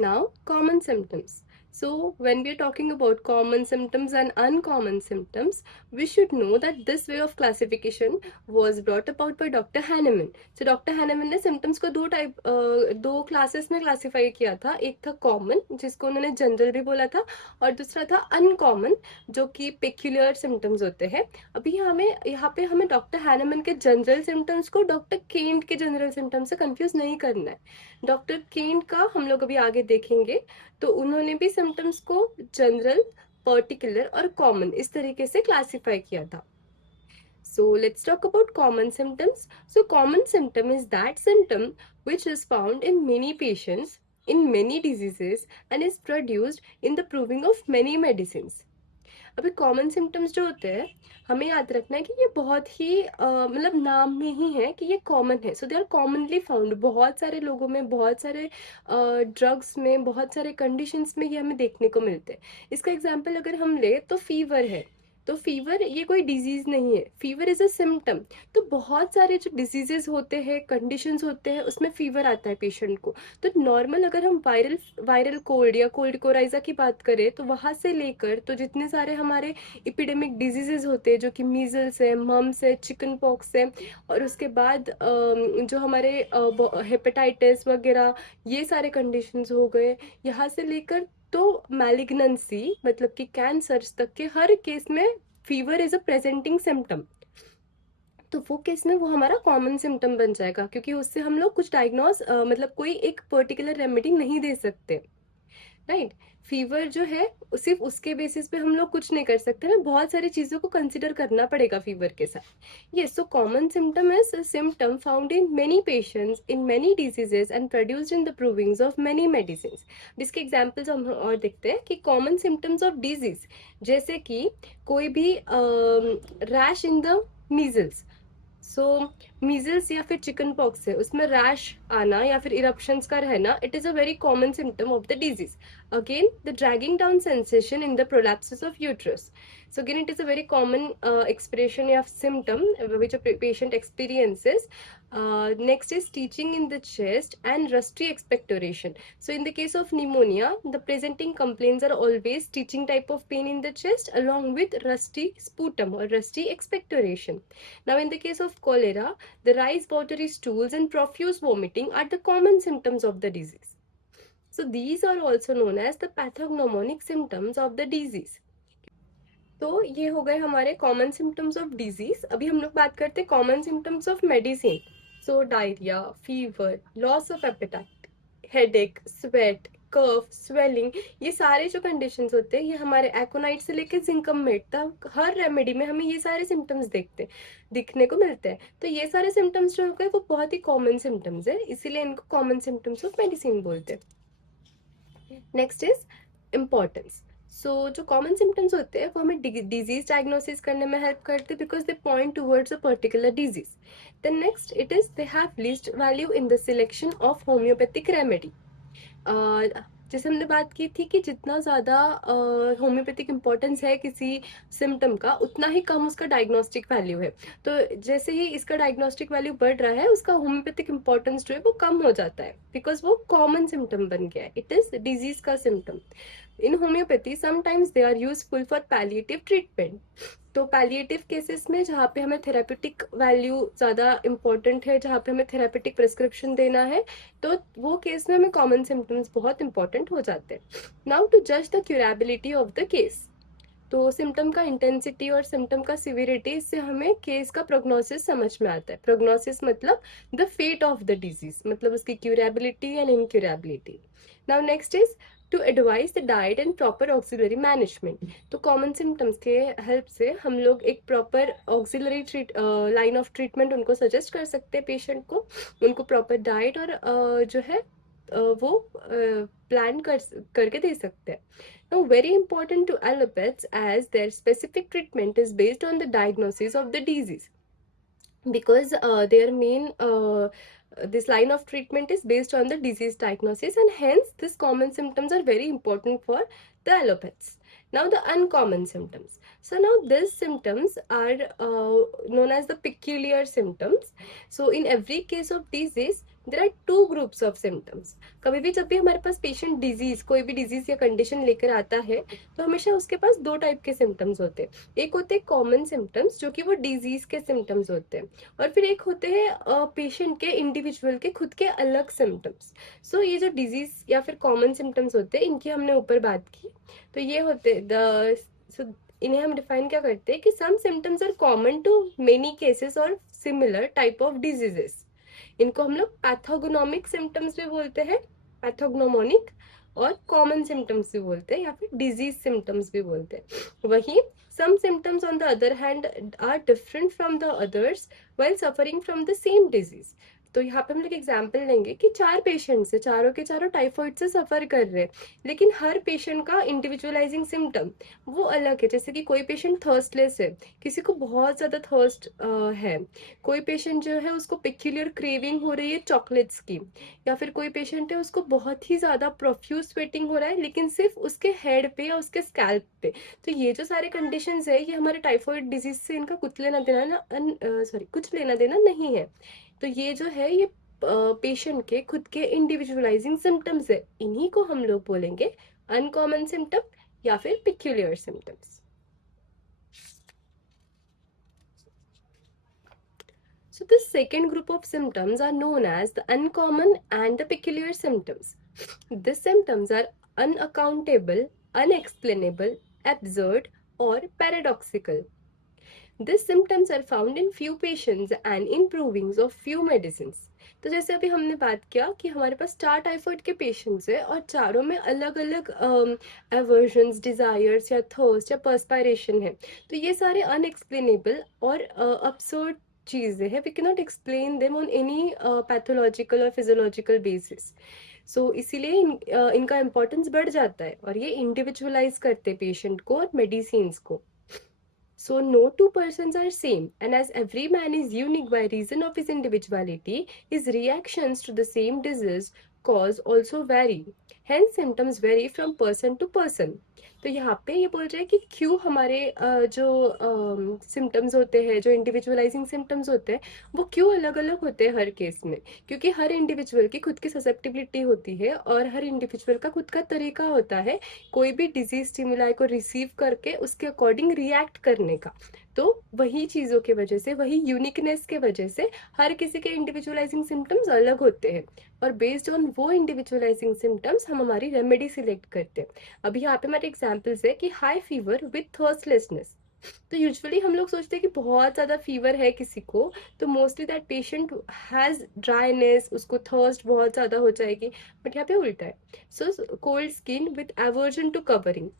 Now, common symptoms. So, when we are talking about common symptoms and uncommon symptoms, we should know that this way of classification was brought about by Dr. Hahnemann. So, Dr. Hahnemann ने symptoms को दो classes में classify किया था. एक था common, जिसको उन्होंने general भी बोला था, और दूसरा था uncommon, जो कि peculiar symptoms होते हैं. अभी यहाँ पे हमें डॉक्टर हैनेमन के जनरल सिम्टम्स को डॉक्टर केंट के जनरल सिम्टम्स से कंफ्यूज नहीं करना है. डॉक्टर केंट का हम लोग अभी आगे देखेंगे, तो उन्होंने भी सिम्टम्स को जनरल, पर्टिकुलर और कॉमन इस तरीके से क्लासिफाई किया था. So let's talk about common symptoms. So common symptom is that symptom which is found in many patients, in many diseases and is produced in the proving of many medicines. अभी common symptoms जो होते हैं, हमें याद रखना है कि ये बहुत ही मतलब नाम में ही है कि ये कॉमन है. सो दे आर कॉमनली फाउंड. बहुत सारे लोगों में, बहुत सारे ड्रग्स में, बहुत सारे कंडीशंस में ये हमें देखने को मिलते हैं. इसका एग्जांपल अगर हम ले तो फीवर है. तो फीवर ये कोई डिजीज नहीं है, फीवर इज अ सिम्टम. तो बहुत सारे जो डिजीजेस होते हैं, कंडीशंस होते हैं, उसमें फीवर आता है पेशेंट को. तो नॉर्मल अगर हम वायरल कोल्ड या कोल्ड कोराइजा की बात करें, तो वहां से लेकर तो जितने सारे हमारे इपिडेमिक डिजीजेस होते हैं, जो कि मीजल्स है, मम्स है, चिकन पॉक्स है, और उसके बाद जो हमारे हेपेटाइटिस वगैरह, ये सारे कंडीशंस हो गए, यहाँ से लेकर तो मैलिग्नेंसी मतलब कि कैंसर तक के हर केस में fever is a presenting symptom. तो वो केस में वो हमारा कॉमन सिम्टम बन जाएगा, क्योंकि उससे हम लोग कुछ डायग्नोस मतलब कोई एक पर्टिकुलर रेमेडी नहीं दे सकते, राइट. फीवर जो है सिर्फ उसके बेसिस पे हम लोग कुछ नहीं कर सकते, हमें बहुत सारी चीजों को कंसिडर करना पड़ेगा फीवर के साथ. yes, so common symptom is a symptom found in many patients in many diseases and produced in the provings of many medicines. इसके एग्जांपल्स हम और देखते हैं कि कॉमन सिम्टम्स ऑफ डिजीज, जैसे कि कोई भी rash in the measles. So measles या फिर चिकन पॉक्स है, उसमें रैश आना या फिर इरप्शंस का रहना, it is a very common symptom of the disease. Again, the dragging down sensation in the prolapses of uterus. So again, it is a very common expression of symptom which a patient experiences. Next is stitching in the chest and rusty expectoration. So in the case of pneumonia, the presenting complaints are always stitching type of pain in the chest along with rusty sputum or rusty expectoration. Now in the case of cholera, the rise watery stools and profuse vomiting are the common symptoms of the disease. So these are also known as the pathognomonic symptoms of the disease. तो ये हो गए हमारे common symptoms of disease. अभी हम लोग बात करते हैं common symptoms of medicine. So diarrhoea, fever, loss of appetite, headache, sweat, cough, swelling, ये सारे जो कंडीशंस होते हैं, ये हमारे एकोनाइट से लेकर जिंकमेट तक हर रेमेडी में हमें ये सारे सिम्टम्स दिखने को मिलते हैं. तो ये सारे सिम्टम्स जो हो गए वो बहुत ही कॉमन सिम्टम्स है, इसीलिए इनको कॉमन सिम्टम्स ऑफ मेडिसिन बोलते हैं. Next is importance. सो जो कॉमन सिम्टम्स होते हैं वो हमें डिजीज डायग्नोसिस करने में हेल्प करते हैं, because they point towards a particular disease. Then next it is they have least value in the selection of homeopathic remedy. जैसे हमने बात की थी कि जितना ज़्यादा होम्योपैथिक इम्पोर्टेंस है किसी सिम्टम का, उतना ही कम उसका डायग्नोस्टिक वैल्यू है. तो जैसे ही इसका डायग्नोस्टिक वैल्यू बढ़ रहा है, उसका होम्योपैथिक इम्पोर्टेंस जो है वो कम हो जाता है, बिकॉज वो कॉमन सिम्टम बन गया है. इट इज डिजीज का symptom. In homeopathy sometimes they are useful for palliative treatment. तो पैलिएटिव केसेस में जहाँ पे हमें थेराप्यूटिक वैल्यू ज़्यादा इंपॉर्टेंट है, जहाँ पे हमें थेराप्यूटिक प्रिस्क्रिप्शन देना है, तो वो केस में हमें कॉमन सिम्टम्स बहुत इंपॉर्टेंट हो जाते हैं. नाउ टू जज द क्यूरेबिलिटी ऑफ द केस. तो सिम्टम का इंटेंसिटी और सिम्टम का सिविरिटी, इससे हमें केस का प्रोग्नोसिस समझ में आता है. प्रोग्नोसिस मतलब the fate of the disease, मतलब उसकी curability and incurability. Now next is to advise the diet and proper auxiliary management. तो कॉमन सिम्टम्स के हेल्प से हम लोग एक proper auxiliary line of treatment उनको सजेस्ट कर सकते हैं पेशेंट को. उनको प्रॉपर डाइट और जो है वो प्लान करके दे सकते हैं. Now, very important to allopaths as their specific treatment is based on the diagnosis of the disease, because their main this line of treatment is based on the disease diagnosis, and hence this common symptoms are very important for the allopaths. Now the uncommon symptoms. So now these symptoms are known as the peculiar symptoms. So in every case of disease, there are two groups of symptoms. कभी भी जब भी हमारे पास patient disease, कोई भी disease या condition लेकर आता है, तो हमेशा उसके पास दो टाइप के सिम्टम्स होते हैं। एक होते हैं कॉमन सिम्टम्स, जो कि वो डिजीज के सिम्टम्स होते हैं, और फिर एक होते हैं पेशेंट के, इंडिविजुअल के खुद के अलग सिम्टम्स। सो ये जो डिजीज या फिर कॉमन सिम्टम्स होते हैं, इनकी हमने ऊपर बात की। तो ये होते द so, इन्हें हम डिफाइन क्या करते हैं कि some symptoms are common to many cases और सिमिलर टाइप ऑफ डिजीजेस। इनको हम लोग पैथोगनोमिक सिम्टम्स भी बोलते हैं, पैथोग्नोमोनिक, और कॉमन सिम्टम्स भी बोलते हैं, या फिर डिजीज सिम्टम्स भी बोलते हैं। वही some symptoms on the other hand are different from the others while suffering from the same disease। तो यहाँ पे हम लोग एग्जाम्पल लेंगे कि चार पेशेंट्स है, चारों के चारों टाइफाइड से सफर कर रहे हैं, लेकिन हर पेशेंट का इंडिविजुअलाइजिंग सिम्टम वो अलग है। जैसे कि कोई पेशेंट थर्स्टलेस है, किसी को बहुत ज्यादा थर्स्ट है, कोई पेशेंट जो है उसको पेक्यूलियर क्रेविंग हो रही है चॉकलेट्स की, या फिर कोई पेशेंट है उसको बहुत ही ज्यादा प्रोफ्यूज स्वेटिंग हो रहा है, लेकिन सिर्फ उसके हेड पे या उसके स्कैल्प पे। तो ये जो सारे कंडीशंस है, ये हमारे टाइफाइड डिजीज से इनका कुछ लेना देना ना, सॉरी, कुछ लेना देना नहीं है। तो ये जो है, ये पेशेंट के खुद के इंडिविजुअलाइजिंग सिम्टम्स है, इन्हीं को हम लोग बोलेंगे अनकॉमन सिम्टम या फिर peculiar symptoms. So the second group of symptoms are known as the uncommon and the peculiar symptoms. These symptoms are unaccountable, unexplainable, absurd, or paradoxical. These symptoms are found in few patients and in provings of few medicines। तो जैसे अभी हमने बात किया कि हमारे पास चार typhoid के पेशेंट्स है, और चारों में अलग अलग एवर्जन्स, डिजायर्स या थर्स्ट या पर्सपायरेशन है। तो ये सारे अनएक्सप्लेनेबल और absurd चीजें हैं, we can not explain them on any pathological और फिजियोलॉजिकल बेसिस। सो इसीलिए इनका इम्पोर्टेंस बढ़ जाता है, और ये इंडिविजुअलाइज करते पेशेंट को और मेडिसिन को। So no two persons are same, and as every man is unique by reason of his individuality, his reactions to the same disease cause also vary. Hence symptoms vary from person to person। तो यहाँ पे ये बोल रहे हैं कि क्यों हमारे जो सिम्टम्स होते हैं, जो इंडिविजुअलाइजिंग सिम्टम्स होते हैं, वो क्यों अलग अलग होते हैं हर केस में। क्योंकि हर इंडिविजुअल की खुद की ससेप्टिबिलिटी होती है, और हर इंडिविजुअल का खुद का तरीका होता है कोई भी डिजीज स्टिमुलाई को रिसीव करके उसके अकॉर्डिंग रिएक्ट करने का। तो वही चीजों की वजह से, वही यूनिकनेस के वजह से हर किसी के इंडिविजुअलाइजिंग सिम्टम्स अलग होते हैं, और बेस्ड ऑन वो इंडिविजुअलाइजिंग सिम्टम्स हम हमारी रेमेडी सिलेक्ट करते हैं। अभी यहाँ पे हमारे एग्जाम्पल्स है कि हाई फीवर विथ थर्स्टलेसनेस। तो यूजुअली हम लोग सोचते हैं कि बहुत ज्यादा फीवर है किसी को, तो mostly that patient has dryness, उसको थर्स्ट बहुत ज्यादा हो जाएगी, बट यहाँ पे उल्टा है। So cold skin with aversion to covering.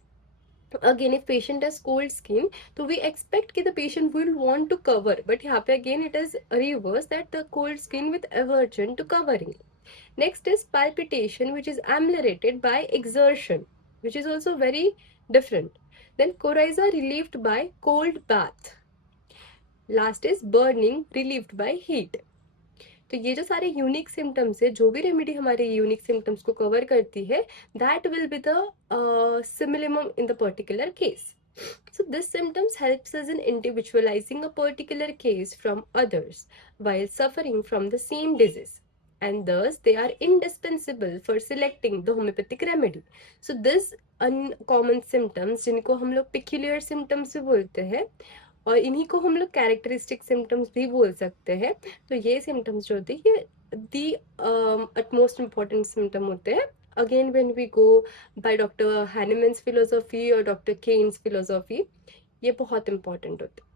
Again, if patient has cold skin, so we expect that the patient will want to cover, but यहाँ पे again it is reverse, that the cold skin with aversion to covering. Next is palpitation, which is ameliorated by exertion, which is also very different. Then coryza relieved by cold bath. Last is burning relieved by heat। तो ये जो सारे unique symptoms है, जो भी remedy हमारे unique symptoms को cover करती है, that will be the simillimum in the particular case. So this symptoms helps us in individualizing a particular case from others while suffering from the same disease, and thus they are indispensable for selecting the homeopathic remedy। So this uncommon symptoms, जिनको हम लोग peculiar symptoms भी बोलते हैं, और इन्हीं को हम लोग कैरेक्टरिस्टिक सिम्टम्स भी बोल सकते हैं। तो ये सिम्टम्स जो होते हैं, ये दी अटमोस्ट इम्पॉर्टेंट सिम्टम होते हैं, again when we go by doctor Hahnemann's philosophy और डॉक्टर केन्स फिलोसॉफी, ये बहुत इंपॉर्टेंट होते हैं।